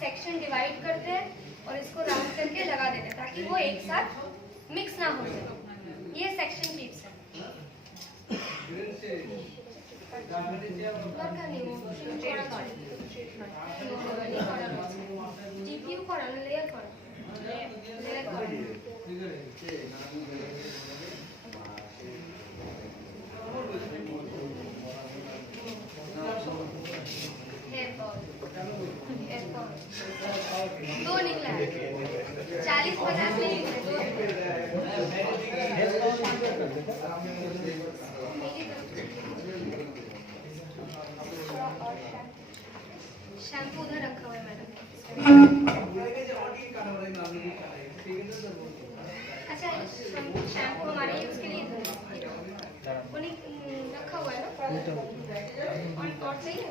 Section divide करते हैं और इसको राउंड करके लगा देते हैं ताकि वो एक साथ मिक्स ना हो जाए। ये सेक्शन टिप्स है। GPU করা না লেয়ার করা লেয়ার করা दो निकला है 40-50 नहीं निकले शैम्पू उधर रखा हुआ है मैडम। अच्छा शैम्पू हमारे यूज के लिए रखा हुआ है ना और सही है।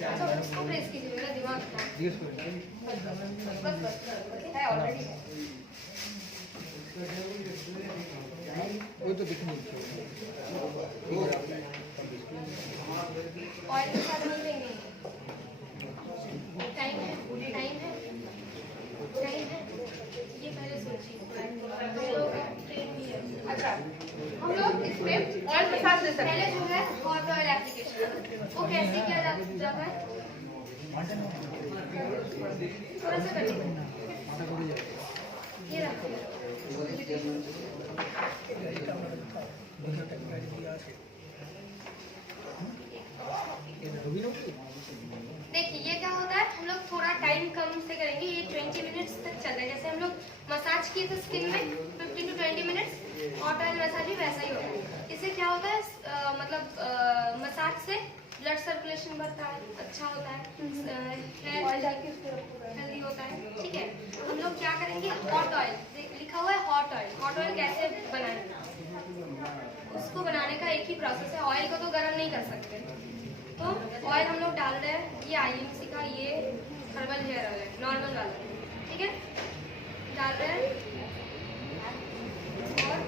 अच्छा उसको प्रेस कीजिए मेरा दिमाग बस है ऑलरेडी वो तो दिखनी ऑयल के साथ नहीं देंगे। टाइम है टाइम है टाइम है ये पहले सोचिए। अच्छा हम लोग इसमें ऑयल के साथ पहले जो है हॉट ऑयल एप्लीकेशन वो कैसे किया जाता है थोड़ा सा करिए ये रखिए। देखिए ये क्या होता है हम लोग थोड़ा टाइम कम से करेंगे। ये 20 मिनट्स तक चल रहा है। जैसे हम लोग मसाज किए थे स्किन में 15 to 20 minutes hot oil massage भी वैसा ही होता है। इससे क्या होता है मतलब मसाज से ब्लड सर्कुलेशन बढ़ता है अच्छा होता है हेल्दी होता है। ठीक है हम लोग क्या करेंगे हॉट ऑयल लिखा हुआ है हॉट ऑयल कैसे बनाए उसको बनाने का एक ही प्रोसेस है। ऑयल को तो गर्म नहीं कर सकते तो ऑयल हम लोग डाल रहे हैं। ये IMC का ये हर्बल हेयर ऑयल है नॉर्मल वाला। ठीक है डाल रहे हैं और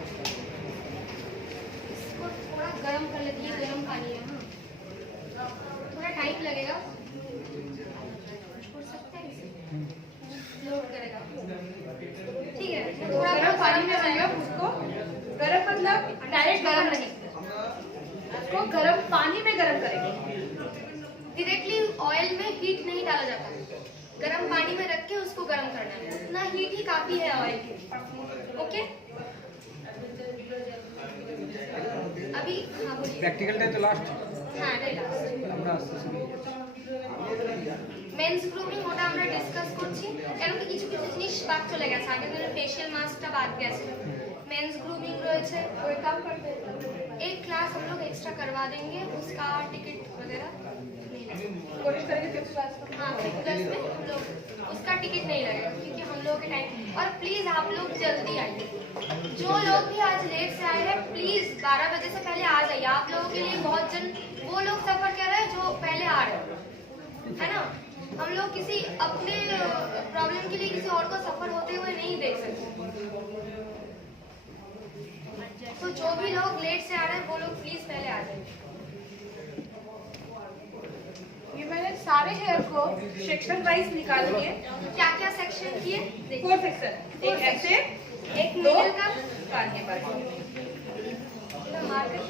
इसको थोड़ा गर्म कर लेते हैं। गर्म पानी है थोड़ा टाइट लगेगा छोड़ सकते हैं इसे लोड करेगा। ठीक है थोड़ा गर्म पानी में रहेगा उसको गर्म मतलब डायरेक्ट गर्म नहीं उसको गर्म पानी में गर्म करेंगे। डायरेक्टली ऑयल में हीट नहीं डाला जाता गर्म पानी में रख के उसको गर्म करना है। उतना हीट ही काफी है ऑयल के। ओके अभी हाँ बोलिए प्रैक्टिकल डे तो लास्ट हाँ डे लास्ट মেন্স গ্রুমিং ওটা আমরা ডিসকাস করছি কারণ কি কিছু কিছু জিনিস বাদ চলে গেছে। আগে ধরে ফেশিয়াল মাস্কটা বাদ গেছে। मेंस ग्रूमिंग রয়েছে ওই কাম করতে एक क्लास हम लोग एक्स्ट्रा करवा देंगे उसका टिकट वगैरह कोशिश करेंगे 6th क्लास में। हाँ 6th क्लास में हम लोग उसका टिकट नहीं लगेगा क्योंकि हम लोग के टाइम। और प्लीज आप लोग जल्दी आइए। जो लोग भी आज लेट से आए हैं प्लीज 12 बजे से पहले आ जाइए। आप लोगों के लिए बहुत जन वो लोग सफर कर रहे हैं जो पहले आ रहे हैं है ना। हम लोग किसी अपने प्रॉब्लम के लिए किसी और को सफर होते हुए नहीं देख सकते। तो जो भी लोग लेट से आ रहे हैं वो लोग प्लीज पहले आ जाए। ये मैंने सारे हेयर को सेक्शन वाइज निकाल लिए। क्या क्या सेक्शन किए 4 सेक्शन एक ऐसे एक मिडल का आगे बढ़ मार्कर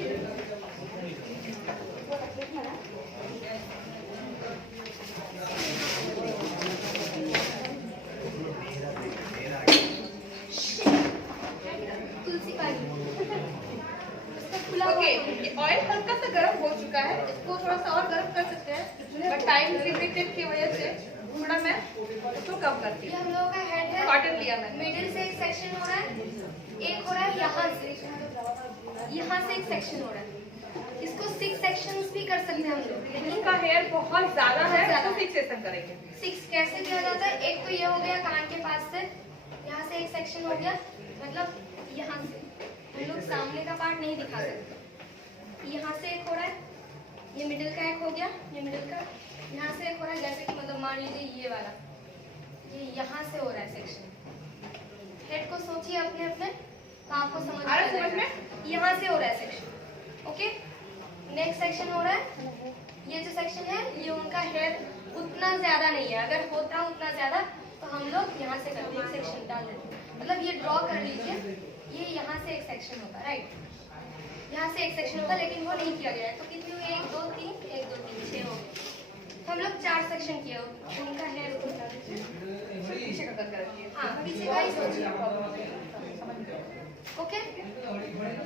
तुलसी पानी ओके ऑयल हल्का सा गर्म हो चुका है। इसको थोड़ा सा और गर्म कर सकते हैं बट टाइम लिमिटेड की वजह से थोड़ा मैं इसको कम करती हूँ। हम लोगों का हेड है कॉटन लिया मैं। मिडिल से एक सेक्शन हो रहा है एक हो रहा है यहाँ से एक सेक्शन हो रहा है। इसको 6 सेक्शंस भी कर सकते हैं हम लोग लेकिन इसका हेयर बहुत ज्यादा है तो 6 सेक्शन करेंगे। 6 कैसे किया जाता है एक तो ये हो गया कान के पास से यहाँ से एक सेक्शन हो गया मतलब यहाँ से हम लोग सामने का पार्ट नहीं दिखा सकते। यहाँ से एक हो रहा है ये मिडिल का एक हो गया ये मिडिल का यहाँ से एक हो रहा है जैसे कि मतलब मान लीजिए ये वाला ये यहाँ से हो रहा है सेक्शन। हेड को सोचिए अपने अपने तो आपको समझ में यहाँ से हो रहा है सेक्शन। ओके नेक्स्ट सेक्शन हो रहा है ये जो सेक्शन है ये उनका हेयर उतना ज्यादा नहीं है, अगर होता उतना ज्यादा तो हम लोग यहाँ से करते एक सेक्शन डाल देते। मतलब ये ड्रॉ कर लीजिए, ये यहाँ से एक सेक्शन होता, राइट, यहाँ से एक सेक्शन होता, लेकिन वो नहीं किया गया है। तो कितनी हुई? 1 2 3 1 2 3 6 हो गए। तो हम लोग 4 सेक्शन किए, उनका हेयर पीछे का करके रखिए। हाँ, पीछे का ही सोचिए। ओके,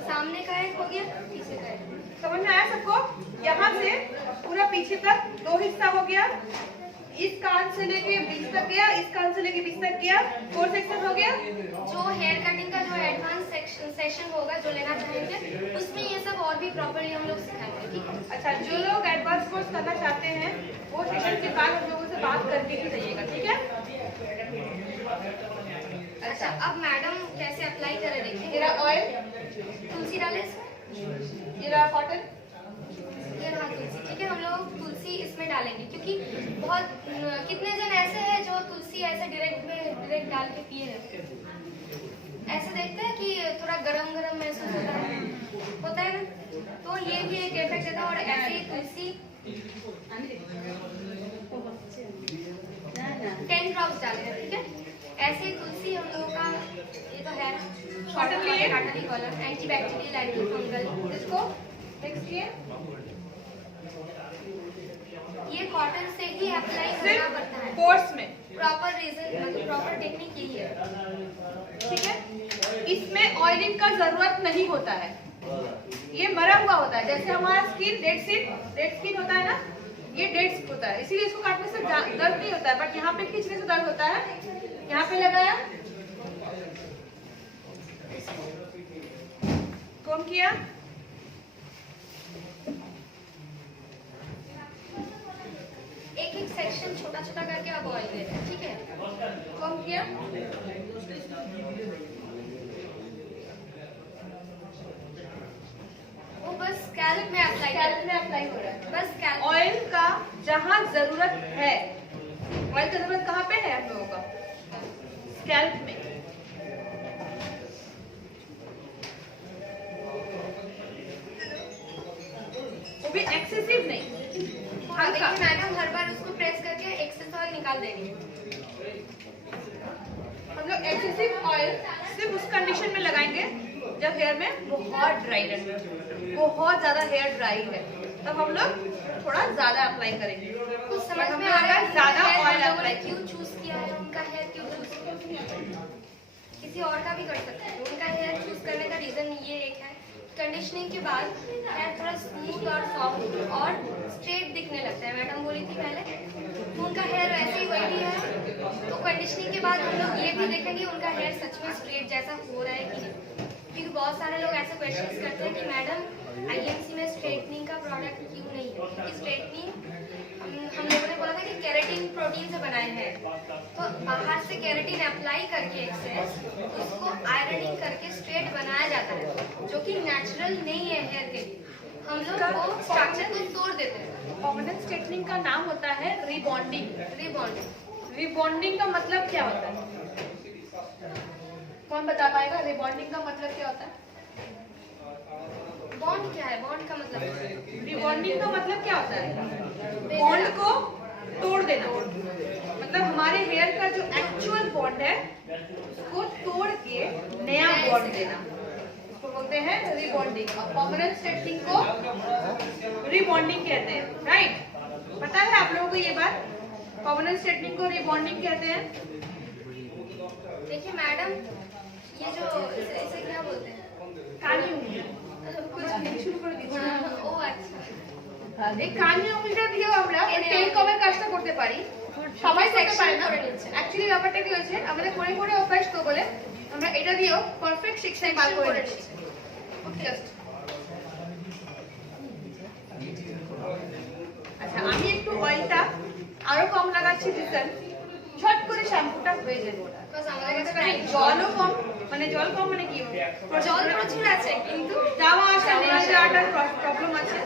सामने का एक हो गया, पीछे का एक। समझ में आया सबको? यहाँ से पूरा पीछे तक 2 हिस्सा हो गया। इस कान से लेके बीच तक गया, इस कान से लेके बीच तक गया, 4 सेक्शन हो गया। जो हेयर कटिंग का जो एडवांस सेशन होगा, जो लेना चाहेंगे, उसमें ये सब और भी प्रॉपर्ली हम लोग सिखाएंगे, ठीक है? अच्छा, जो लोग एडवांस कोर्स करना चाहते हैं वो सेशन के बाद हम लोगों से बात करके ही जाइएगा, ठीक है? अच्छा, अब मैडम कैसे अप्लाई करें देखिए। ये रहा ऑयल, तुलसी डाले इसमें, ये रहा कॉटन, ये रहा तुलसी, ठीक है? हम लोग तुलसी इसमें डालेंगे क्योंकि बहुत कितने जन ऐसे हैं जो तुलसी ऐसे डायरेक्ट डाल के पिए हैं। ऐसे देखते हैं कि थोड़ा गरम गरम महसूस होता है ना, तो ये भी एक इफेक्ट देता है। और ऐसे ही तुलसी 10 ड्रॉप्स डालेंगे, ठीक है? ऐसे ही तुलसी हम लोगों का ये तो है shortly collar, anti bacterial, anti fungal, इसको मिक्स किए। ये कॉटन से ही अप्लाई करना पड़ता है कोर्स में, प्रॉपर रीजन मतलब प्रॉपर टेक्निक यही है, ठीक है? इसमें ऑयलिंग का जरूरत नहीं होता है, ये मरा हुआ होता है। जैसे हमारा स्किन डेड स्किन होता है ना, ये डेड स्किन होता है, इसीलिए इसको काटने से दर्द नहीं होता है, बट यहाँ पे खींचने से दर्द होता है। यहाँ पे लगाया, कॉम किया, एक सेक्शन छोटा छोटा करके अब ऑयल ले रहे हैं, ठीक है? कॉम किया, वो बस स्कैल्प में अप्लाई हो रहा है, बस स्कैल्प। ऑयल का जहाँ जरूरत है, ऑयल की जरूरत कहाँ पे है हम लोगों का? स्कैल्प में। वो भी एक्सेसिव नहीं, हल्का। मैडम हर बार उसको प्रेस करके एक्सेस ऑयल निकाल देंगे। हम लोग एक्सेसिव ऑयल सिर्फ उस कंडीशन में लगाएंगे जब हेयर में बहुत ड्राई रहे, बहुत ज्यादा हेयर ड्राई है, तब हम लोग थोड़ा ज्यादा अप्लाई करेंगे। कुछ समझ में आ रहा है ज्यादा ऑयल अप्लाई क्यों चूज किया है, उनका हेयर क्यों चूज किया? किसी और का भी कर सकते हैं। उनका हेयर चूज करने का रीजन ये एक है, कंडीशनिंग के बाद हेयर थोड़ा स्मूथ और सॉफ्ट और स्ट्रेट दिखने लगता है। मैडम बोली थी पहले, तो उनका हेयर वैसे ही वही है। तो कंडीशनिंग के बाद हम लोग ये भी देखेंगे उनका हेयर सच में स्ट्रेट जैसा हो रहा है कि नहीं। क्योंकि बहुत सारे लोग ऐसे क्वेश्चन करते हैं कि मैडम आईएमसी में स्ट्रेटनिंग का प्रोडक्ट क्यों नहीं है? क्योंकि स्ट्रेटनिंग हम लोगों ने बोला था कि केराटिन प्रोटीन से बनाए हैं, तो बाहर से केराटिन अप्लाई करके एक्सेस उसको आयरनिंग करके स्ट्रेट बनाया जाता है, जो कि नेचुरल नहीं है हेयर के लिए। हम लोग वो स्ट्रक्चर को तोड़ देते हैं। परमानेंट स्ट्रेटनिंग का नाम होता है रिबॉन्डिंग। रिबॉन्डिंग का मतलब क्या होता है? कौन बता पाएगा रिबॉन्डिंग का मतलब क्या होता है? बॉन्ड क्या है? बॉन्ड का मतलब, रिबॉन्डिंग का मतलब क्या होता है? बॉन्ड को तोड़ देना, मतलब हमारे हेयर का जो एक्चुअल बॉन्ड है उसको तोड़ के नया बॉन्ड देना, उसको बोलते हैं रिबॉन्डिंग। और परमानेंट स्ट्रेटनिंग को रिबॉन्डिंग कहते हैं, राइट? पता है आप लोगों को ये बात? परमानेंट स्ट्रेटनिंग को रिबॉन्डिंग कहते हैं। देखिए मैडम, ये जो इसे क्या बोलते हैं? काली उंगली। ও আচ্ছা, এই কালি উংলিটা দিয়েও আমরা তেল কমের কাজটা করতে পারি। সবাই করতে পারে না, অ্যাকচুয়ালি ব্যাপারটা কি হচ্ছে, আমাদের করে করে অভ্যাস তো বলে আমরা এটা দিয়েও পারফেক্ট সেকশন বার করে নিচ্ছি। ওকে, আচ্ছা আমি একটু অয়েলটা আরো কম লাগাচ্ছি, দিতেন ঝট করে শ্যাম্পুটা হয়ে যাবে। বিকজ আমাদের কাছে জলও কম, মানে জল কম মানে কি, জল প্রচুর আছে কিন্তু যাওয়া আসা নেওয়া যাওয়াটার প্রবলেম আছে।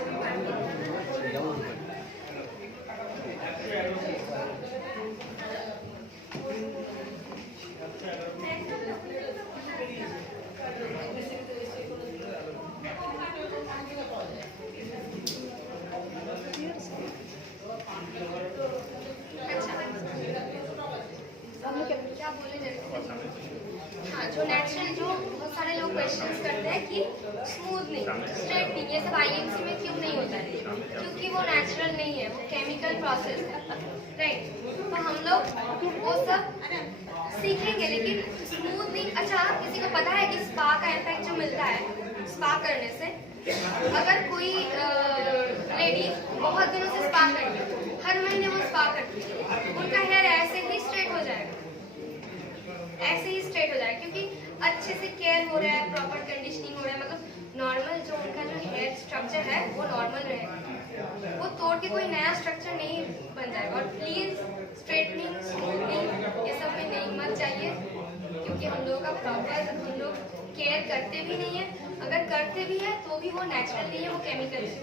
हाँ, जो नेचुरल, जो बहुत सारे लोग क्वेश्चंस करते हैं कि स्मूथनिंग, स्ट्रेटनिंग ये सब आईएमसी में क्यों नहीं होता है, क्योंकि वो नेचुरल नहीं है, वो केमिकल प्रोसेस है, राइट। तो हम लोग वो सब सीखेंगे, लेकिन स्मूथनिंग, अच्छा किसी को पता है कि स्पा का इफेक्ट जो मिलता है स्पा करने से, अगर कोई लेडी बहुत दिनों से स्पा करती है, हर महीने वो स्पा करती है, उनका हेयर ऐसे ही स्ट्रेट हो जाएगा, ऐसे ही स्ट्रेट हो जाएगा, क्योंकि अच्छे से केयर हो रहा है, प्रॉपर कंडीशनिंग हो रहा है, मतलब नॉर्मल जो उनका जो हेयर स्ट्रक्चर है वो नॉर्मल रहेगा, वो तोड़ के कोई नया स्ट्रक्चर नहीं बन जाएगा। और प्लीज स्ट्रेटनिंग, स्मूथनिंग ये सब में नहीं मत चाहिए, क्योंकि हम लोगों का प्रॉपर हम लोग केयर करते भी नहीं है, अगर करते भी है तो भी वो नेचुरल नहीं है, वो केमिकल है,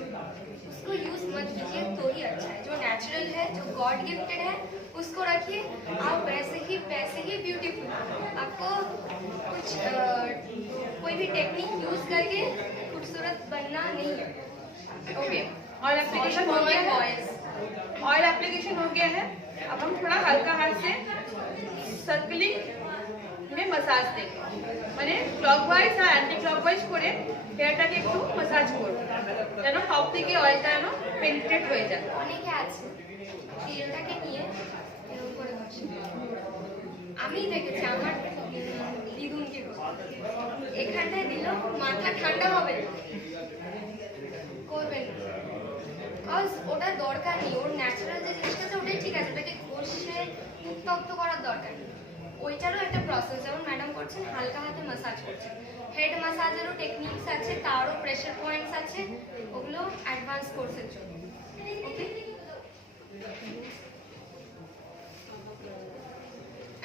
उसको यूज मत कीजिए तो ही अच्छा है। जो नेचुरल है, जो गॉड गिफ्टेड है, उसको रखिए, आप वैसे ही ब्यूटीफुल, आपको कुछ कोई भी टेक्निक यूज करके खूबसूरत बनना नहीं है। ओके, ऑयल एप्लीकेशन हो गया है, ऑयल एप्लीकेशन हो गया है। अब हम थोड़ा हल्का हाथ से सर्कलिंग में मसाज देंगे, মানে ক্লকওয়াইজ আর অ্যান্টি ক্লকওয়াইজ করে হেয়ারটাকে একটু মাসাজ করব, যেন সব থেকে অয়েলটা যেন পেনিট্রেট হয়ে যায়। অনেকে আছে তেলটাকে নিয়ে এরকম করে বসে, আমি দেখেছি আমার দিদুনকে এখানটায় দিল, মাথা ঠান্ডা হবে করবেন না, কজ ওটা দরকার নেই, ওর ন্যাচারাল যে জিনিসটা আছে ওটাই ঠিক আছে, ওটাকে ঘষে উত্তপ্ত করার দরকার নেই, ওইটারও একটা প্রসেস, যেমন ম্যাডাম করছেন হালকা হাতে মাসাজ করছেন, হেড মাসাজেরও টেকনিক্স আছে, তারও প্রেশার পয়েন্টস আছে, ওগুলো অ্যাডভান্স কোর্সের জন্য। ওকে,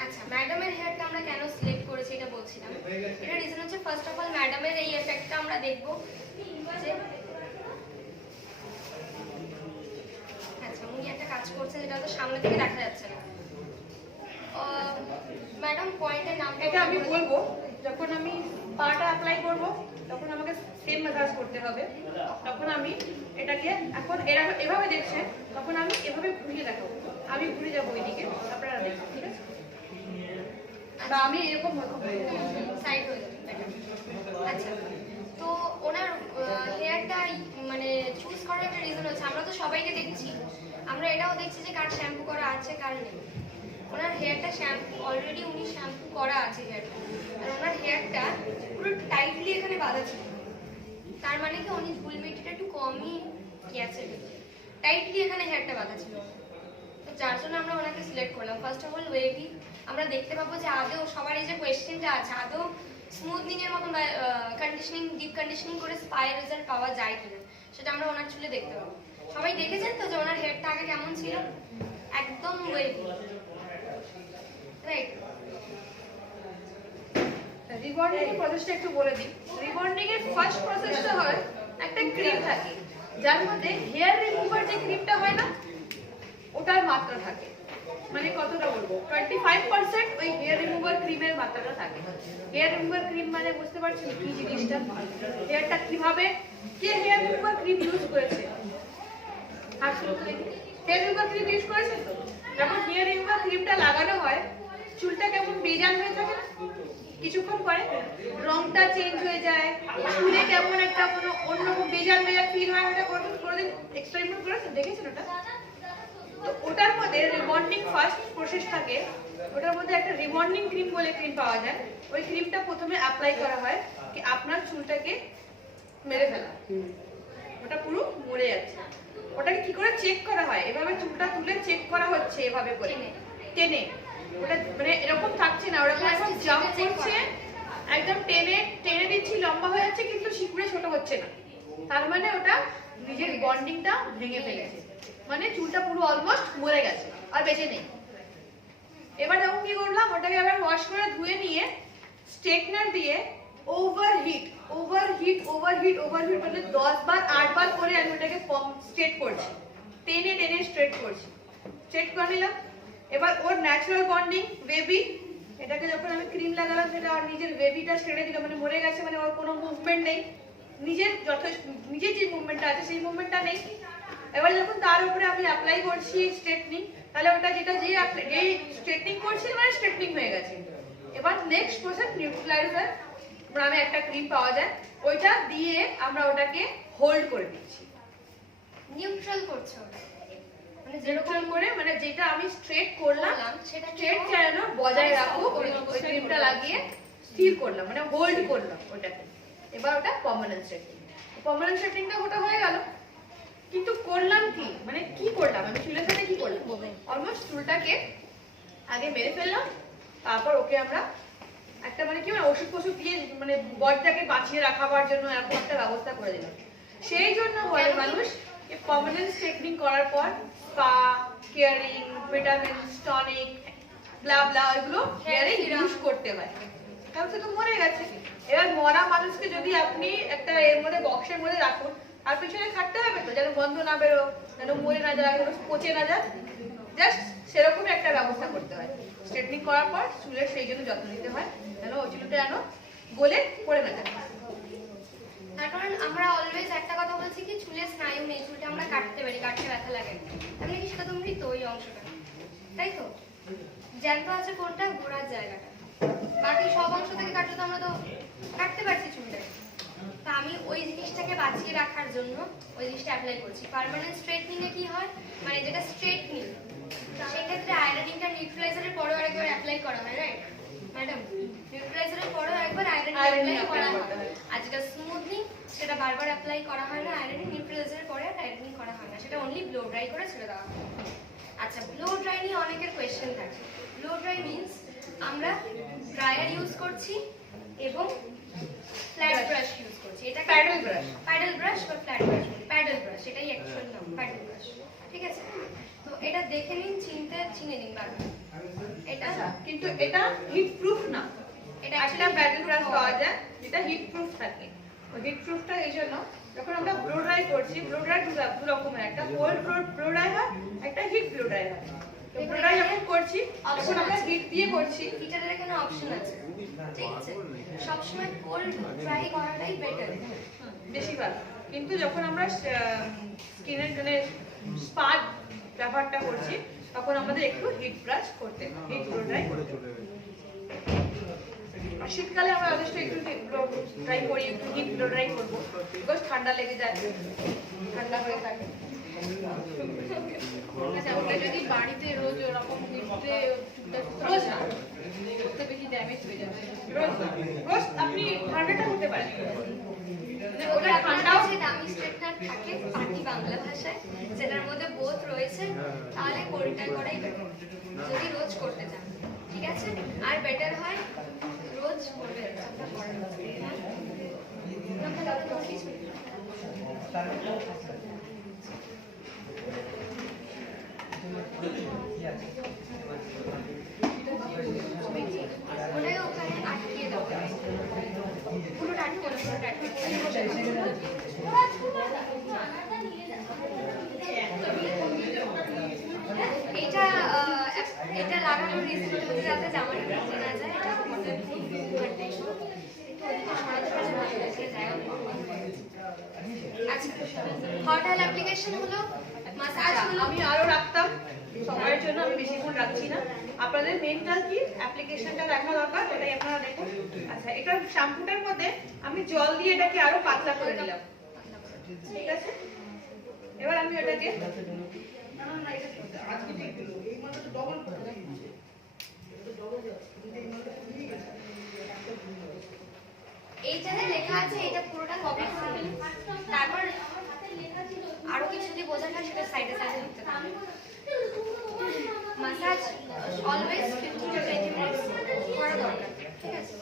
আচ্ছা ম্যাডামের হেয়ারটা আমরা কেন সিলেক্ট করেছি এটা বলছিলাম, এটা রিজন হচ্ছে ফার্স্ট অফ অল ম্যাডামের এই এফেক্টটা আমরা দেখবো যে, আচ্ছা উনি একটা কাজ করছেন যেটা তো সামনে থেকে দেখা যাচ্ছে না, ম্যাডাম পয়েন্টের নাম এটা আমি বলবো, যখন আমি পাটা অ্যাপ্লাই করব তখন আমাকে সেম মাসাজ করতে হবে, তখন আমি এটাকে এখন এভাবে দেখছেন, তখন আমি এভাবে ঘুরিয়ে দেখাবো, আমি ঘুরে যাবো ওইদিকে, আপনারা দেখুন, ঠিক আছে, বা আমি এরকম সাইড হয়ে যাবে। আচ্ছা, তো ওনার হেয়ারটা মানে চুজ করার একটা রিজন হচ্ছে, আমরা তো সবাইকে দেখছি, আমরা এটাও দেখছি যে কার শ্যাম্পু করা আছে কার নেই, ওনার হেয়ারটা শ্যাম্পু অলরেডি উনি শ্যাম্পু করা আছে হেয়ারটা, আর ওনার হেয়ারটা পুরো টাইটলি এখানে বাঁধা ছিল, তার মানে কি উনি ঝুল মেটিটা একটু কমই গেছে, টাইটলি এখানে হেয়ারটা বাঁধা ছিল, তো যার জন্য আমরা ওনাকে সিলেক্ট করলাম। ফার্স্ট অফ অল ওয়েভি, আমরা দেখতে পাবো যে আদৌ সবার এই যে কোয়েশ্চেনটা আছে, আদৌ স্মুথনিং এর মতন কন্ডিশনিং, ডিপ কন্ডিশনিং করে স্পায়ের রেজাল্ট পাওয়া যায় কিনা, সেটা আমরা ওনার চুলে দেখতে পাবো। সবাই দেখেছেন তো যে ওনার হেয়ারটা আগে কেমন ছিল, একদম ওয়েভি, রাইট। রিবন্ডিং এর প্রসেসটা একটু বলে দিই। রিবন্ডিং এর ফার্স্ট প্রসেসটা হয়, একটা ক্রিম থাকে যার মধ্যে হেয়ার রিমুভার যে ক্রিমটা হয় না, ওটার মাত্রা থাকে, মানে কতটা বলবো, 25% ওই হেয়ার রিমুভার ক্রিমের মাত্রাটা থাকে। হেয়ার রিমুভার ক্রিম মানে বুঝতে পারছেন কি জিনিসটা, হেয়ারটা কিভাবে, কে হেয়ার রিমুভার ক্রিম ইউজ করেছে, হাত তুলতে দেখি, হেয়ার রিমুভার ক্রিম ইউজ করেছে তো, যখন হেয়ার রিমুভার ক্রিমটা লাগানো হয় চুলটা কেমন বেজান হয়ে থাকে না, কিছুক্ষণ পরে রংটা চেঞ্জ হয়ে যায়, চুলে কেমন একটা কোনো অন্যরকম বেজান ফিল হয়, ওটা কোনোদিন এক্সপেরিমেন্ট করেছেন, দেখেছেন ওটা? তো ওটার মধ্যে রিবন্ডিং ফার্স্ট প্রসেস থাকে, ওটার মধ্যে একটা রিবন্ডিং ক্রিম বলে ক্রিম পাওয়া যায়, ওই ক্রিমটা প্রথমে অ্যাপ্লাই করা হয় কি আপনার চুলটাকে মেরে ফেলা, ওটা পুরো মরে যাচ্ছে, ওটাকে কি করে চেক করা হয়, এভাবে চুলটা তুলে চেক করা হচ্ছে, এভাবে করে টেনে, ওটা মানে এরকম থাকছে না, ওরকম এখন জাম্প করছে, একদম টেনে টেনে দিচ্ছি, লম্বা হয়ে যাচ্ছে কিন্তু শিকুড়ে ছোট হচ্ছে না, তার মানে ওটা নিজের বন্ডিংটা ভেঙে ফেলেছে, মানে চুলটা পুরো অলমোস্ট মরে গেছে, আর বেঁচে নেই। এবার যখন কি করলাম, ওটাকে আবার ওয়াশ করে ধুয়ে নিয়ে স্ট্রেটনার দিয়ে ওভারহিট মানে 10 বার 8 বার করে আমি ওটাকে স্ট্রেট করছি, টেনে টেনে স্ট্রেট করছি, স্ট্রেট করে নিলাম। এবার ওর ন্যাচারাল বন্ডিং ওয়েভি, এটাকে যখন আমি ক্রিম লাগালাম সেটা আর নিজের ওয়েভিটা ছেড়ে দিল, মানে মরে গেছে, মানে ওর কোনো মুভমেন্ট নেই, নিজের যে মুভমেন্টটা আছে সেই মুভমেন্টটা নেই। এবার যখন তার উপরে আমি অ্যাপ্লাই করছি স্ট্রেটনিং, তাহলে ওটা যেটা যে স্ট্রেটনিং করছি মানে স্ট্রেটনিং হয়ে গেছে, এবার নেক্সট প্রসেস নিউট্রালাইজার নামে একটা ক্রিম পাওয়া যায়, ওইটা দিয়ে আমরা ওটাকে হোল্ড করে দিচ্ছি। নিউট্রাল করছো মানে যেরকম করে মানে যেটা আমি স্ট্রেট করলাম সেটা স্ট্রেট যেন বজায় রাখুক ওই ক্রিমটা লাগিয়ে স্থির করলাম মানে হোল্ড করলাম ওটাকে। এবার ওটা পার্মানেন্ট স্ট্রেটনিং। পার্মানেন্ট স্ট্রেটনিংটা ওটা হয়ে গেল, কিন্তু করলাম কি মানে কি করলাম আমি চুলের সাথে কি করলাম, অলমোস্ট চুলটাকে আগে মেরে ফেললাম, তারপর ওকে আমরা একটা মানে কি ওষুধ ফষুধ দিয়ে মানে বডিটাকে বাঁচিয়ে রাখাবার জন্য এরকম একটা ব্যবস্থা করে দিলাম। সেই জন্য বলে মানুষ পার্মানেন্ট স্ট্রেটনিং করার পর স্পা, কেয়ারিং, ভিটামিনস, টনিক, ব্লা ব্লা এগুলো হেয়ারে ইউজ করতে হয়। কারণ সে তো মরে গেছে। এবার মরা মানুষকে যদি আপনি একটা এর মধ্যে বক্সের মধ্যে রাখুন, আর পিছনে খাটতে হবে তো যেন গন্ধ না বেরো, যেন মরে না যায়, যেন পচে না যায়, জাস্ট সেরকমই একটা ব্যবস্থা করতে হয়। স্ট্রেটনিং করার পর চুলের সেই জন্য যত্ন নিতে হয় যেন ওই চুলটা যেন গলে পড়ে না যায়। তার কারণ আমরা অলওয়েজ একটা কথা বলছি কি চুলের স্নায়ু নেই, চুলটা আমরা কাটতে পারি, কাটতে ব্যথা লাগে, তাহলে কি সেটা তো মৃত ওই অংশটা, তাই তো? জ্যান্ত আছে কোনটা? গোড়ার জায়গাটা, বাকি সব অংশ থেকে কাটলে তো আমরা তো কাটতে পারছি চুলটা। তা আমি ওই জিনিসটাকে বাঁচিয়ে রাখার জন্য ওই জিনিসটা অ্যাপ্লাই করছি। পার্মানেন্ট স্ট্রেটনিং এ কি হয় মানে যেটা স্ট্রেটনিং সেক্ষেত্রে আয়োডিনটা নিউট্রালাইজারের পরেও আরেকবার অ্যাপ্লাই করা হয়, রাইট ম্যাডাম? নিউট্রালাইজারের পরেও একবার আয়োডিন অ্যাপ্লাই করা হয়, আর যেটা স্মুথনিং সেটা বারবার অ্যাপ্লাই করা হয় না আয়োডিন, নিউট্রালাইজারের পরে আর আয়োডিন করা হয় না, সেটা অনলি ব্লো ড্রাই করে ছেড়ে দেওয়া হয়। আচ্ছা, ব্লো ড্রাই নিয়ে অনেকের কোয়েশ্চেন থাকে। ব্লো ড্রাই মিন্স আমরা ড্রায়ার ইউজ করছি এবং ফ্ল্যাট ব্রাশ ইউজ করছি। এটা প্যাডেল ব্রাশ, প্যাডেল ব্রাশ বা ফ্ল্যাট ব্রাশ, প্যাডেল ব্রাশ এটাই অ্যাকচুয়াল নাম, প্যাডেল ব্রাশ, ঠিক আছে? তো এটা দেখে নিন, চিনে নিন বারবার। এটা কিন্তু এটা হিট প্রুফ না। এটা একটা প্যাডেল ব্রাশ পাওয়া যায় যেটা হিট প্রুফ থাকে। ওই হিট প্রুফটা এই জন্য যখন আমরা ব্লো ড্রাই করছি, ব্লো ড্রাই দু রকমের, একটা কোল্ড ব্লো ড্রাই হয়, একটা হিট ব্লো ড্রাই হয়। তো ব্লো ড্রাই যখন করছি তখন আমরা হিট দিয়ে করছি। হিটারের এখানে অপশন আছে, ঠিক আছে? সবসময় কোল্ড ড্রাই করাটাই বেটার বেশিরভাগ। কিন্তু যখন আমরা স্কিনের মানে স্পা ব্যবহারটা করছি তখন আমাদের একটু হিট ব্রাশ করতে হয়, হিট ব্লো ড্রাই করতে হয়। আর শীতকালে আমরা যথেষ্ট একটু ড্রাই করি, একটু হিট ব্লো ড্রাই করবো, বিকজ ঠান্ডা লেগে যায়, ঠান্ডা হয়ে থাকে। আচ্ছা, ওটা যদি বাড়িতে রোজ ওরকম হিটে রোজ না, করতে বেশি ড্যামেজ হয়ে যাবে। রোজ না, রোজ আপনি ঠান্ডাটা হতে পারেন, মানে ওটা ওটা ঠান্ডাও যে দামি স্ট্রেটনার থাকে পার্টি বাংলা ভাষায়, যেটার মধ্যে বোথ রয়েছে, তাহলে কোল্ডটা করাই বেটার যদি রোজ করতে চান, ঠিক আছে? আর বেটার হয় রোজ করবে আপনার করার ওটাকে ওখানে আটকিয়ে দাও, পুরোটা আটকে দাও, পুরোটা এটা এটা লাগানোর রিস্ক হচ্ছে যাতে জামাটা ভিজে না যায়, এটা আমাদের হট অয়েল অ্যাপ্লিকেশন হলো, মাসাজ হলো। আমি আরো রাখতাম সময়ের জন্য, আমি বেশিক্ষণ রাখছি না। আপনাদের মেনটা কি অ্যাপ্লিকেশনটা দেখা দরকার, ওটাই আপনারা দেখুন। আচ্ছা, এটা শ্যাম্পুটার মধ্যে আমি জল দিয়ে এটাকে আরো পাতলা করে দিলাম, ঠিক আছে? এবার আমি এটাকে এইটাতে লেখা আছে, এটা পুরোটা কপি করে নিন, তারপর আরো কিছু যদি বোঝার হয় সেটা সাইডে সাইডে লিখতে থাকুন। মাসাজ অলওয়েজ 15 to 20 মিনিটস করা দরকার, ঠিক আছে?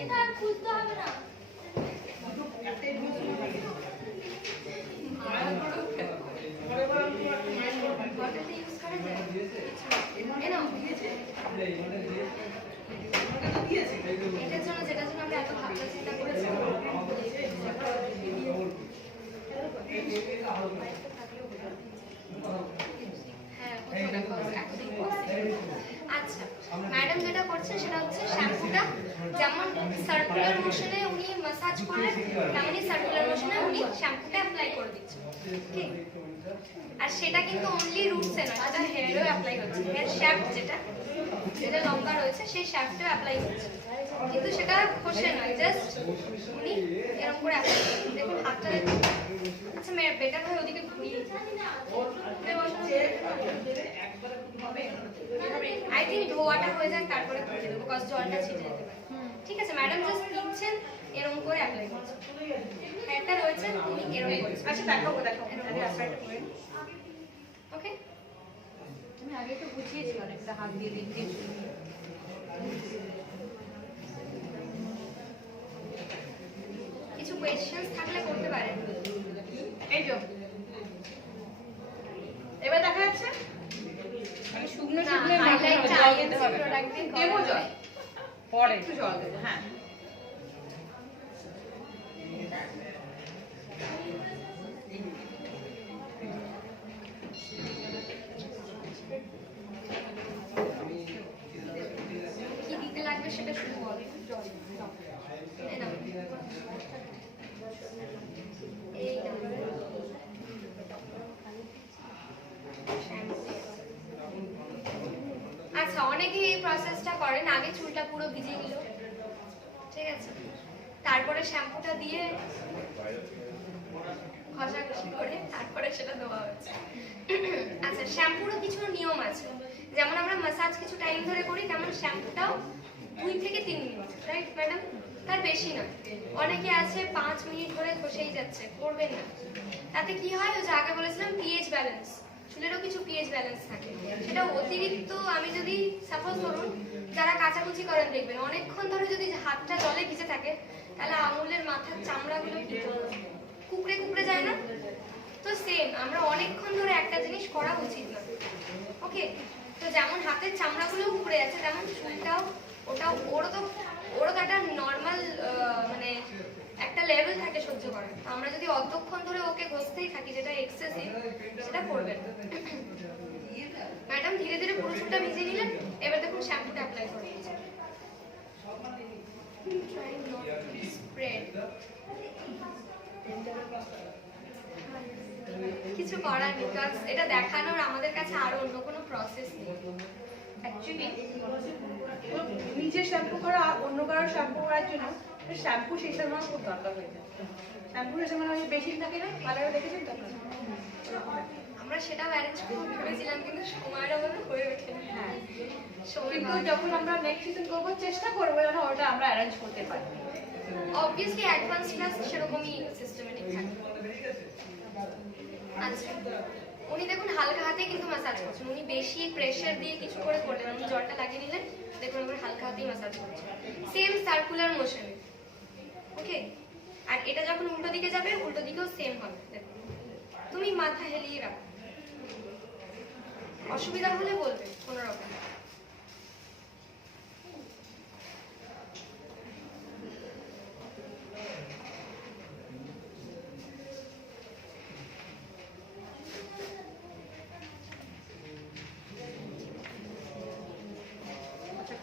এটা খুলতে হবে না, বটলটা ইউজ করা যায়, এটার জন্য যেটার জন্য আমরা এত ভাবনা চিন্তা করেছি। আচ্ছা, ম্যাডাম যেটা করছে সেটা হচ্ছে শ্যাম্পুটা যেমন সার্কুলার মোশনে উনি মাসাজ করলে তেমনই সার্কুলার মোশনে উনি শ্যাম্পুটা অ্যাপ্লাই করে দিচ্ছেন। ঠিক, আর সেটা কিন্তু অনলি রুটসে নয়, সেটা হেয়ারেও অ্যাপ্লাই হচ্ছে। হেয়ার শ্যাফট যেটা লম্বা রয়েছে সেই শ্যাফটেও অ্যাপ্লাই হচ্ছে, কিন্তু সেটা খসে নয়, জাস্ট উনি এরকম করে অ্যাপ্লাই করছেন। দেখুন হাতটা দেখুন। আচ্ছা বেটার হয় ওদিকে ঘুরিয়ে আই থিঙ্ক ধোয়াটা হয়ে যাক, তারপরে ঘুরিয়ে দেবো, বিকজ জলটা ছিটে যেতে পারে। ঠিক আছে, ম্যাডাম জাস্ট দিচ্ছেন এরকম করে অ্যাপ্লাই করছেন। হেয়ারটা রয়েছে উনি এরকম করছেন। আচ্ছা দেখাবো আমি অ্যাপ্লাইটা করে। ওকে, তুমি আগে তো বুঝিয়েছি অনেকটা হাত দিয়ে দিকে কিছু কোয়েশ্চেন্স থাকলে করতে পারেন। এই তো এবার দেখা যাচ্ছে মানে শুকনো না, শুকনো highlight-টা জল IMC দিতে হবে না। product দিয়ে করা দেবো জল, হয়। পরে একটু জল দেবো। হ্যাঁ কি দিতে লাগবে সেটা শুধু বলো। এই নাও। এই নাও। আচ্ছা, অনেকে এই প্রসেসটা করেন, আগে চুলটা পুরো ভিজিয়ে নিল, ঠিক আছে, তারপরে শ্যাম্পুটা দিয়ে ঘষাঘষি করে তারপরে সেটা দেওয়া হচ্ছে। আচ্ছা, শ্যাম্পুরও কিছু নিয়ম আছে, যেমন আমরা মাসাজ কিছু টাইম ধরে করি, তেমন শ্যাম্পুটাও 2 থেকে 3 মিনিট, রাইট ম্যাডাম, তার বেশি না। অনেকে আছে 5 মিনিট ধরে ঘষেই যাচ্ছে, করবেন না। তাতে কি হয়, ওই যে আগে বলেছিলাম পিএইচ ব্যালেন্স, চুলেরও কিছু পিএইচ ব্যালেন্স থাকে, সেটা অতিরিক্ত। আমি যদি সাপোজ ধরুন যারা কাচাকুচি করেন দেখবেন অনেকক্ষণ ধরে যদি হাতটা জলে ভিজে থাকে, তাহলে আঙুলের মাথার চামড়াগুলো কি কুকড়ে কুকড়ে যায় না? তো সেম, আমরা অনেকক্ষণ ধরে একটা জিনিস করা উচিত না। ওকে, তো যেমন হাতের চামড়াগুলো কুকড়ে যাচ্ছে, তেমন চুলটাও ওরও তো একটা নর্মাল মানে একটা লেভেল থাকে সহ্য করার। তো আমরা যদি অতক্ষণ ধরে ওকে ঘষতেই থাকি, যেটা এক্সেসিভ, সেটা করবেন। ম্যাডাম ধীরে ধীরে পুরো চুলটা ভিজিয়ে নিলেন, এবার দেখুন শ্যাম্পুটা অ্যাপ্লাই করে দিয়েছেন। স্প্রেড কিছু করার নেই, কারণ এটা দেখানোর আমাদের কাছে আরো অন্য কোনো প্রসেস নেই। অ্যাকচুয়ালি নিজে শ্যাম্পু করা আর অন্য কারোর শ্যাম্পু করার জন্য শ্যাম্পু সেই সময় খুব দরকার হয়ে যায়। শ্যাম্পু সেই সময় ওই বেশি থাকে না, পার্লারে দেখেছেন তো আপনারা? আমরা সেটাও অ্যারেঞ্জ করবো ভেবেছিলাম, কিন্তু সময়ের অভাবে হয়ে ওঠেনি। হ্যাঁ, সময় কিন্তু যখন আমরা নেক্সট সিজন করবো চেষ্টা করবো যেন ওটা আমরা অ্যারেঞ্জ করতে পারি। অবভিয়াসলি অ্যাডভান্স ক্লাস সেরকমই সিস্টেমেটিক থাকে। আচ্ছা, উনি দেখুন হালকা হাতে কিন্তু ম্যাসাজ করছেন, উনি বেশি প্রেসার দিয়ে কিছু করে করলেন, উনি জলটা লাগিয়ে নিলেন, দেখুন এবার হালকা হাতেই ম্যাসাজ করছেন, সেম সার্কুলার মোশনে। ওকে, আর এটা যখন উল্টো দিকে যাবে, উল্টো দিকেও সেম হবে। দেখুন তুমি মাথা হেলিয়ে রাখো, অসুবিধা হলে বলবে কোনো রকম।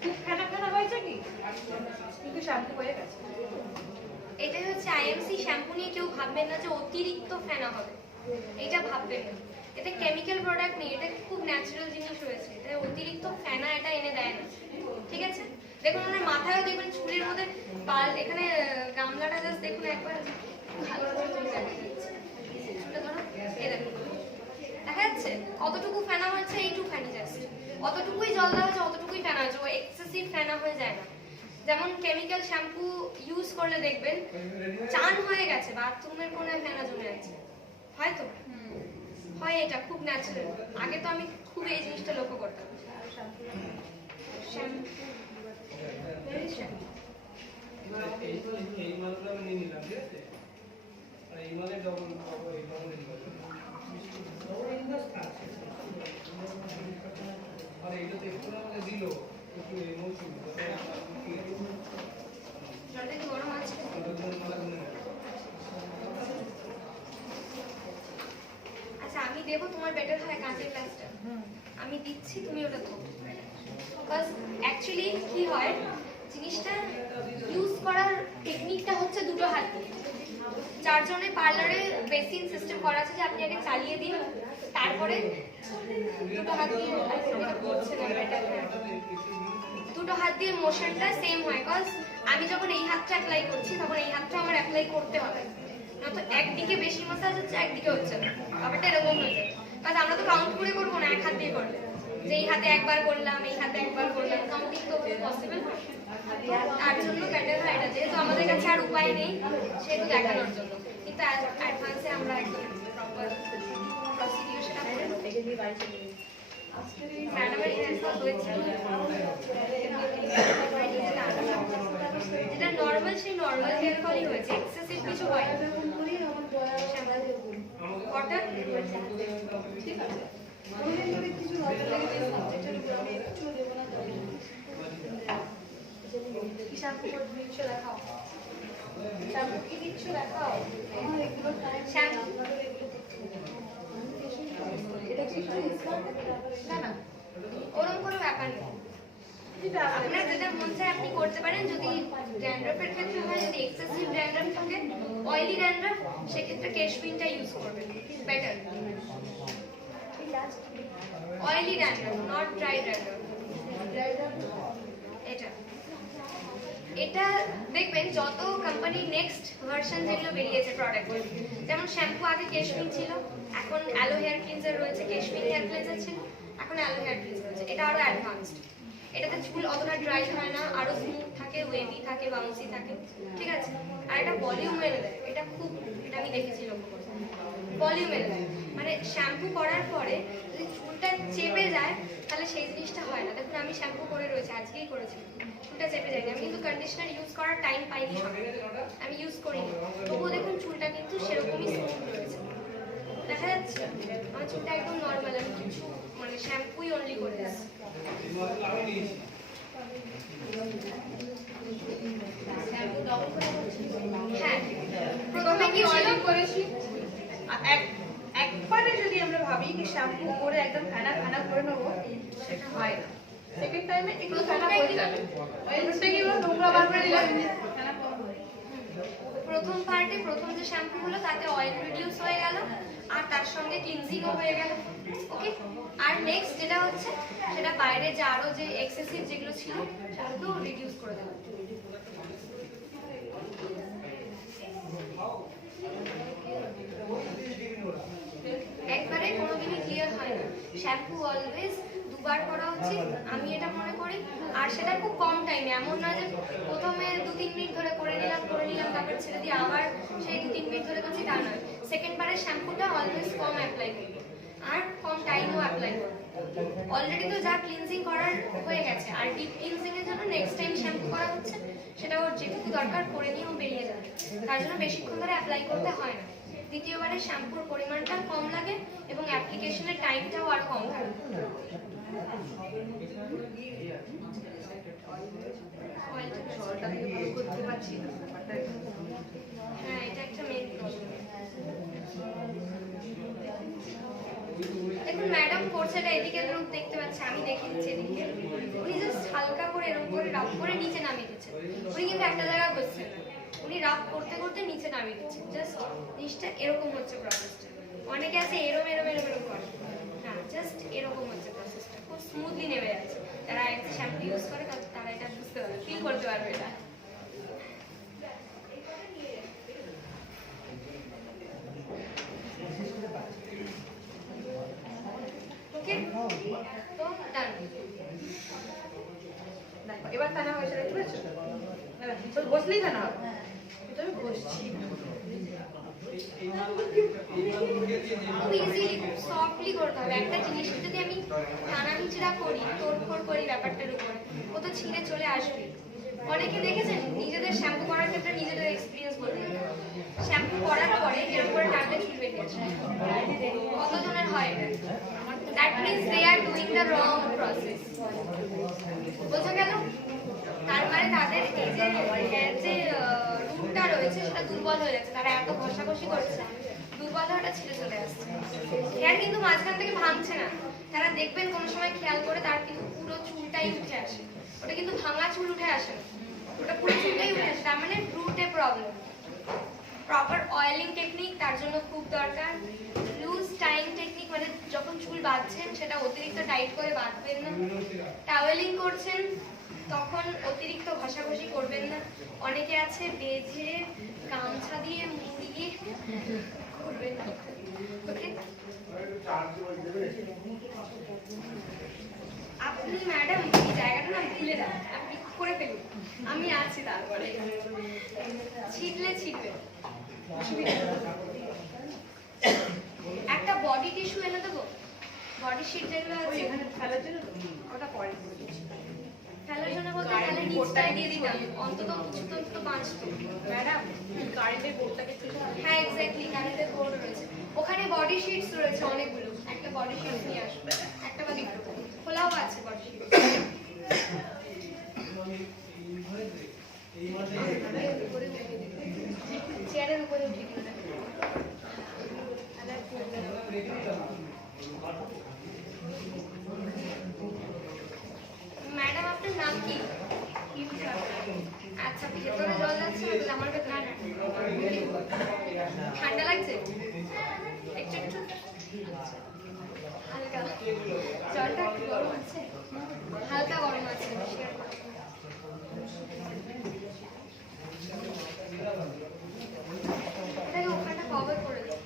খুব ফেনা ফেনা হয়েছে কি? কিন্তু শ্যাম্পু হয়ে গেছে। এটাই হচ্ছে আইএমসি শ্যাম্পু নিয়ে কেউ ভাববেন না যে অতিরিক্ত ফেনা হবে, এটা ভাববেন না। এতে কেমিক্যাল প্রোডাক্ট নেই, এটা খুব ন্যাচারাল জিনিস রয়েছে, এটা অতিরিক্ত ফেনা এটা এনে দেয় না। ঠিক আছে, দেখুন ওনার মাথায়ও দেখবেন চুলের মধ্যে পাল, এখানে গামলাটা জাস্ট দেখুন একবার ভালো করে চুল কাটিয়ে দিচ্ছে। চুলটা ধরো, এই দেখুন দেখা যাচ্ছে কতটুকু ফেনা হয়েছে, এইটুখানি জাস্ট অতটুকুই জল দেওয়া হয়েছে, অতটুকুই ফেনা হয়েছে, ও এক্সেসিভ ফেনা হয়ে যায় না। যেমন কেমিক্যাল শ্যাম্পু ইউজ করলে দেখবেন চান হয়ে গেছে, বাথরুমের কোণে ফেনা জমে আছে, হয়তো হয়, এটা খুব ন্যাচারাল। আগে তো আমি খুব এই জিনিসটা লক্ষ্য করতাম। জলটা কি গরম আছে? আচ্ছা, আমি দেবো, তোমার বেটার হয় কাঁচের গ্লাসটা, আমি দিচ্ছি, তুমি ওটা ধরো। বিকজ অ্যাকচুয়ালি কি হয়, জিনিসটা ইউজ করার টেকনিক টেকনিকটা হচ্ছে দুটো হাত দিয়ে। চারজনের পার্লারে বেসিন সিস্টেম করা আছে যে আপনি আগে চালিয়ে দিন, তারপরে দুটো হাত দিয়ে দুটো হাত দিয়ে মোশনটা সেম হয়। কজ আমি যখন এই হাতটা অ্যাপ্লাই করছি তখন এই হাতটা আমার অ্যাপ্লাই করতে হবে, নয়তো একদিকে বেশি মাসাজ হচ্ছে একদিকে হচ্ছে না, ব্যাপারটা এরকম হয়ে যায়। কারণ আমরা তো কাউন্ট করে করবো না, এক হাত দিয়ে করলে যে এই হাতে একবার করলাম এই হাতে একবার করলাম, কাউন্টিং তো পসিবল না। তার জন্য ক্যান্ডেল এটা, যেহেতু আমাদের কাছে আর উপায় নেই সেহেতু দেখানোর জন্য, কিন্তু অ্যাডভান্সে আমরা একদম প্রপার প্রসিডিউর সেটা করে ম্যাডামের হেয়ারফল হয়েছে যেটা নর্মাল, সেই নর্মাল হেয়ারফলই হয়েছে, এক্সেসিভ কিছু হয় না। কটন ঠিক আছে, কি শ্যাম্পু করে দিচ্ছ দেখাও, শ্যাম্পু কি দিচ্ছ দেখাও, শ্যাম্পু না না ওরকম কোনো ব্যাপার নেই, আপনার যেটা মন চায় আপনি করতে পারেন। যদি ড্যান্ড্রাফের ক্ষেত্রে হয়, যদি এক্সেসিভ ড্যান্ড্রাফ থাকে, অয়েলি ড্যান্ড্রাফ, সেক্ষেত্রে কেশপিনটা ইউজ করবেন, better. Oily dandruff, not dry dandruff. এটা দেখবেন যত কোম্পানি নেক্সট ভার্সন যেগুলো বেরিয়েছে প্রোডাক্টের, যেমন শ্যাম্পু আগে কেশপিন ছিল, এখন অ্যালো হেয়ার ক্লিনজার রয়েছে, কেশপিন হেয়ার ক্লিনজার ছিল, এখন অ্যালো হেয়ার ক্লিনজার রয়েছে। এটা আরো অ্যাডভান্সড, এটাতে চুল অতটা ড্রাই হয় না, আরো স্মুথ থাকে, ওয়েভি থাকে, বাউন্সি থাকে, ঠিক আছে। আর এটা ভলিউম এনে দেয়, এটা খুব, এটা আমি দেখেছি লক্ষ্য করে, ভলিউম এনে দেয়। মানে শ্যাম্পু করার পরে যদি চুলটা চেপে যায় তাহলে সেই জিনিসটা হয় না। দেখুন আমি শ্যাম্পু করে রয়েছে, আজকেই করেছি, চুলটা চেপে যায়নি। আমি কিন্তু কন্ডিশনার ইউজ করার টাইম পাইনি, আমি ইউজ করিনি, তবুও দেখুন চুলটা কিন্তু সেরকমই স্মুথ রয়েছে, দেখা যাচ্ছে আমার চুলটা একদম নর্মাল। আমি কিছু মানে শ্যাম্পুই অনলি করে দিচ্ছি। হ্যাঁ, প্রথমে কি অয়েল করেছি, একবারে যদি আমরা ভাবি কি শ্যাম্পু করে একদম ফেনা ফেনা করে নেবো, সেটা হয় না। সেকেন্ড টাইমে একটু ফেনা হয়ে যাবে, অয়েলটা কি বলো নোংরা বার করে দিলে ফেনা কম হয়। প্রথম পার্টে প্রথম যে শ্যাম্পু হলো তাতে অয়েল রিডিউস হয়ে গেল, আর তার সঙ্গে ক্লিনজিংও হয়ে গেল, ওকে। আর নেক্সট যেটা হচ্ছে সেটা বাইরে যে আরো যে এক্সেসিভ যেগুলো ছিল সেগুলো রিডিউস করে দেওয়া। একবারে কোনোদিনই ক্লিয়ার হয় না, শ্যাম্পু অলওয়েজ দুবার করা উচিত, আমি এটা মনে করি। আর সেটা খুব কম টাইমে, এমন না যে প্রথমে 2-3 মিনিট ধরে করে নিলাম তারপর ছেড়ে দিয়ে আবার সেই 2-3 মিনিট ধরে করছি, তা নয়। সেকেন্ড বারের শ্যাম্পুটা অলওয়েজ কম অ্যাপ্লাই করবো আর কম টাইমও অ্যাপ্লাই করবো। অলরেডি তো যা ক্লিনজিং করার হয়ে গেছে, আর ডিপ ক্লিনজিং এর জন্য নেক্সট টাইম শ্যাম্পু করা হচ্ছে, সেটা ওর যেটুকু দরকার করে নিয়েও বেরিয়ে যাবে, তার জন্য বেশিক্ষণ ধরে অ্যাপ্লাই করতে হয় না। দ্বিতীয়বারে শ্যাম্পুর পরিমাণটা কম লাগে এবং অ্যাপ্লিকেশনের টাইমটাও আর কম থাকে। হ্যাঁ, এটা একটা মেইন প্রবলেম। দেখুন ম্যাডাম করছে, এটা এদিকে রূপ দেখতে পাচ্ছে, আমি দেখে দিচ্ছি এদিকে। উনি জাস্ট হালকা করে এরকম করে রাব করে নিচে নামিয়ে দিচ্ছেন, উনি কিন্তু একটা জায়গা করছেন না, উনি রাব করতে করতে নিচে নামিয়ে দিচ্ছেন। জাস্ট জিনিসটা এরকম হচ্ছে প্রসেসটা। অনেকে আছে এরম এরম এরম এরম করে, হ্যাঁ জাস্ট এরকম হচ্ছে প্রসেসটা, খুব স্মুথলি নেমে যাচ্ছে। যারা শ্যাম্পু ইউজ করে তারা এটা বুঝতে পারবে, ফিল করতে পারবে এটা। ওকে, তো ডান। দেখো এবার ফেনা হয়েছে, বুঝেছো? বসলেই ফেনা হবে, এটা আমি বসছি খুব ইজিলি, খুব সফটলি করতে হবে। একটা জিনিস যদি আমি টানানিচড়া করি, তোড়ফোড় করি ব্যাপারটার উপরে, ও তো ছিঁড়ে চলে আসবে। অনেকে দেখেছেন নিজেদের শ্যাম্পু করার ক্ষেত্রে নিজেদের এক্সপিরিয়েন্স বলবেন, শ্যাম্পু করার পরে এরকম করে টানলে চুল বেরিয়ে আসে। কতজনের হয় এটা? That means they are doing the wrong process. বোঝা গেল? তার মানে তাদের এই যে রুটটা রয়েছে সেটা দুর্বল হয়ে যাচ্ছে, তারা এত ঘষাঘষি করছে, দুর্বল হয়ে ওটা ছিঁড়ে চলে আসছে। হেয়ার কিন্তু মাঝখান থেকে ভাঙছে না, তারা দেখবেন কোনো সময় খেয়াল করে তার কিন্তু পুরো চুলটাই উঠে আসে, ওটা কিন্তু ভাঙা চুল উঠে আসে না, ওটা পুরো চুলটাই উঠে আসে, তার মানে রুটে problem. Problem. Proper oiling technique তার জন্য খুব দরকার। লুজ টাইং টেকনিক মানে যখন চুল বাঁধছেন সেটা অতিরিক্ত টাইট করে বাঁধবেন না। টাওয়েলিং করছেন তখন অতিরিক্ত ঘষাঘষি করবেন না। অনেকে আছে বেঁধে গামছা দিয়ে মুড়িয়ে করবেন না। ওকে, আপনি ম্যাডাম এই জায়গাটা না ভুলে যান, আপনি করে ফেলুন, আমি আছি তারপরে। ছিটলে ছিটবে, একটা বডি টিস্যু এনে দেবো, বডি শিট যেগুলো আছে এখানে ফেলার জন্য ওটা পরে করে দিচ্ছি। ফেলার জন্য বলতে তাহলে নিচটাই দিয়ে দিতাম, অন্তত কিছু তো বাঁচতো। ম্যাডাম কারেন্টের বোর্ডটাকে একটু হ্যাঁ এক্স্যাক্টলি, কারেন্টের বোর্ড রয়েছে ওখানে, বডি শিটস রয়েছে অনেকগুলো, একটা বডি শিটস নিয়ে আসবে, একটা বা দুটো খোলাও আছে বডি শিট। চেয়ারের উপরে উঠে গেলে ম্যাডাম আপনার নাম কি? আচ্ছা, ভেতরে জল যাচ্ছে আমার ভেতরে না, ঠান্ডা লাগছে একটু একটু হালকা, জলটা একটু গরম আছে, হালকা গরম আছে, বেশি আর না। এটাকে ওখানটা কভার করে দিই।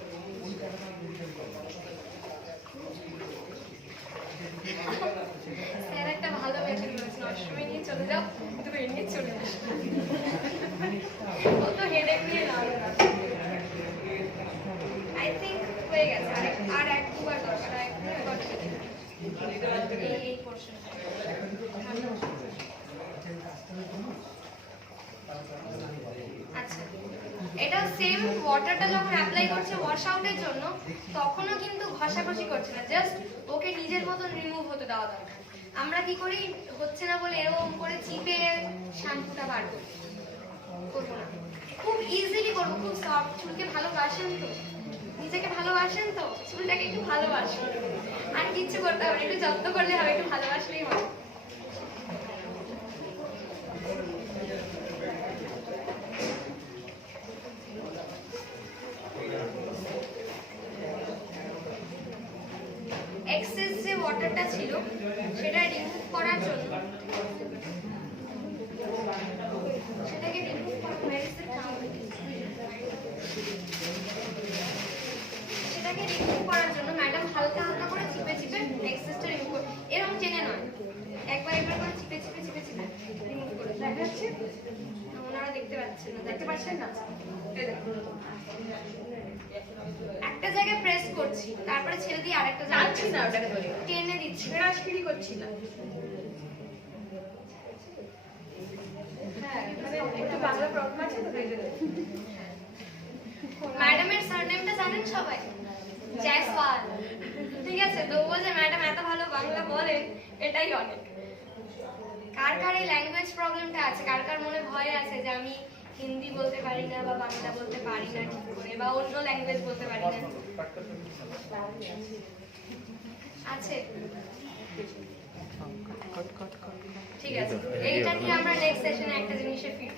স্যার একটা ভালো মেশিন রয়েছে, অষ্টমী নিয়ে চলে যাও, তুমি এমনি চলে আসো, ও তো হেডেক নিয়ে নাও। আই থিঙ্ক হয়ে গেছে, আর এক দুবার দরকার, এক দুবার এই পোর্শনটা। আচ্ছা, এটা সেম ওয়াটারটা যখন অ্যাপ্লাই করছে ওয়াশ আউটের জন্য তখনও কিন্তু ঘষাঘষি করছে না, জাস্ট ওকে নিজের মতন রিমুভ হতে দেওয়া দরকার। আমরা কি করি, হচ্ছে না বলে এরকম করে চিপে শ্যাম্পুটা বার করি, করবো না, খুব ইজিলি করবো, খুব সফট। চুলকে ভালোবাসেন তো, নিজেকে ভালোবাসেন তো, চুলটাকে একটু ভালোবাসেন, আর কিচ্ছু করতে হবে না, একটু যত্ন করলে হবে, একটু ভালোবাসলেই হবে। এক্সেস যে ওয়াটারটা ছিল সেটা রিমুভ করার জন্য, সেটাকে রিমুভ করার জন্য ম্যাডাম হালকা হালকা করে চিপে চিপে এক্সেসটা রিমুভ করে, এরকম টেনে নয়, একবার একবার করে চিপে চিপে চিপে চিপে রিমুভ করে। দেখা যাচ্ছে ওনারা দেখতে পাচ্ছেন না, দেখতে পাচ্ছেন না, এই দেখুন একটা জায়গায় প্রেস করছি, তারপরে ছেড়ে দিয়ে আরেকটা জায়গায় না, ওটাকে ধরে টেনে দিচ্ছি, রাজগিরি করছি না। হ্যাঁ, মানে একটু বাংলা প্রবলেম আছে তো, ম্যাডামের সারনেমটা জানেন সবাই? জয়সওয়াল। ঠিক আছে, তো বলছে ম্যাডাম এত ভালো বাংলা বলেন, এটাই অনেক। কার কার এই ল্যাঙ্গুয়েজ প্রবলেমটা আছে, কার কার মনে ভয় আছে যে আমি হিন্দি বলতে পারি না বা বাংলা বলতে পারি না ঠিক করে, বা অন্য ল্যাঙ্গুয়েজ বলতে পারি না, আছে? ঠিক আছে, এইটা নিয়ে আমরা নেক্সট সেশনে একটা জিনিসে ফিরব।